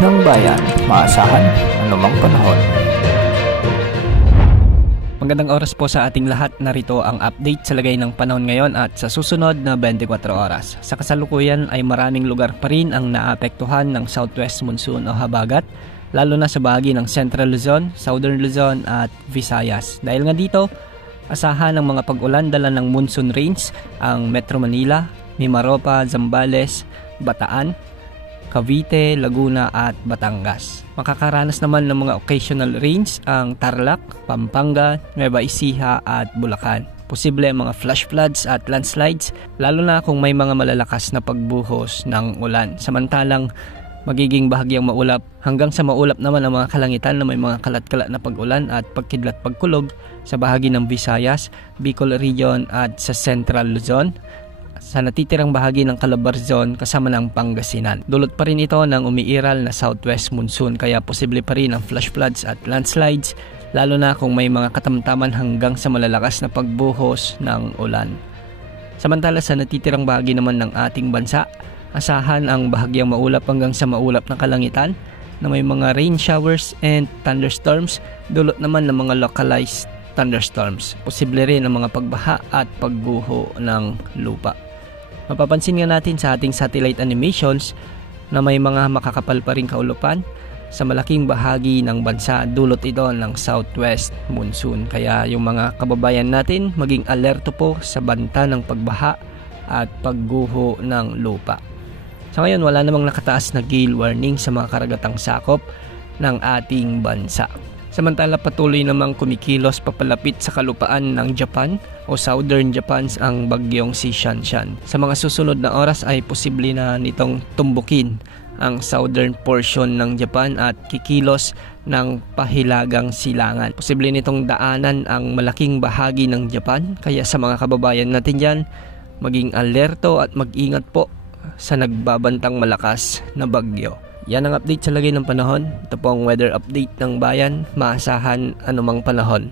ng bayan, maasahan anumang panahon. Magandang oras po sa ating lahat. Narito ang update sa lagay ng panahon ngayon at sa susunod na 24 oras. Sa kasalukuyan ay maraming lugar pa rin ang naapektuhan ng southwest monsoon o habagat, lalo na sa bahagi ng Central Luzon, Southern Luzon at Visayas. Dahil nga dito, asahan ng mga pag-ulan dala ng monsoon rains ang Metro Manila, Mimaropa, Zambales, Bataan, Cavite, Laguna at Batangas. Makakaranas naman ng mga occasional rains ang Tarlac, Pampanga, Nueva Ecija at Bulacan. Posible ang mga flash floods at landslides, lalo na kung may mga malalakas na pagbuhos ng ulan. Samantalang magiging bahagyang maulap hanggang sa maulap naman ang mga kalangitan na may mga kalat-kalat na pag-ulan at pagkidlat pagkulog sa bahagi ng Visayas, Bicol Region at sa Central Luzon, sa natitirang bahagi ng Calabar Zone kasama ng Pangasinan. Dulot pa rin ito ng umiiral na southwest monsoon kaya posible pa rin ang flash floods at landslides, lalo na kung may mga katamtaman hanggang sa malalakas na pagbuhos ng ulan. Samantala sa natitirang bahagi naman ng ating bansa, asahan ang bahagyang maulap hanggang sa maulap na kalangitan na may mga rain showers and thunderstorms, dulot naman ng mga localized thunderstorms. Posible rin ang mga pagbaha at pagguho ng lupa. Mapapansin nga natin sa ating satellite animations na may mga makakapal pa ring kaulupan sa malaking bahagi ng bansa, dulot ito ng southwest monsoon. Kaya yung mga kababayan natin maging alerto po sa banta ng pagbaha at pagguho ng lupa. Sa ngayon wala namang nakataas na gale warning sa mga karagatang sakop ng ating bansa. Samantala patuloy namang kumikilos papalapit sa kalupaan ng Japan o Southern Japan ang bagyong si Shanshan. Sa mga susunod na oras ay posible na nitong tumbukin ang southern portion ng Japan at kikilos ng pahilagang silangan. Posible nitong daanan ang malaking bahagi ng Japan, kaya sa mga kababayan natin dyan, maging alerto at mag-ingat po sa nagbabantang malakas na bagyo. Yan ang update sa lagay ng panahon. Ito po ang weather update ng bayan. Maasahan anumang panahon.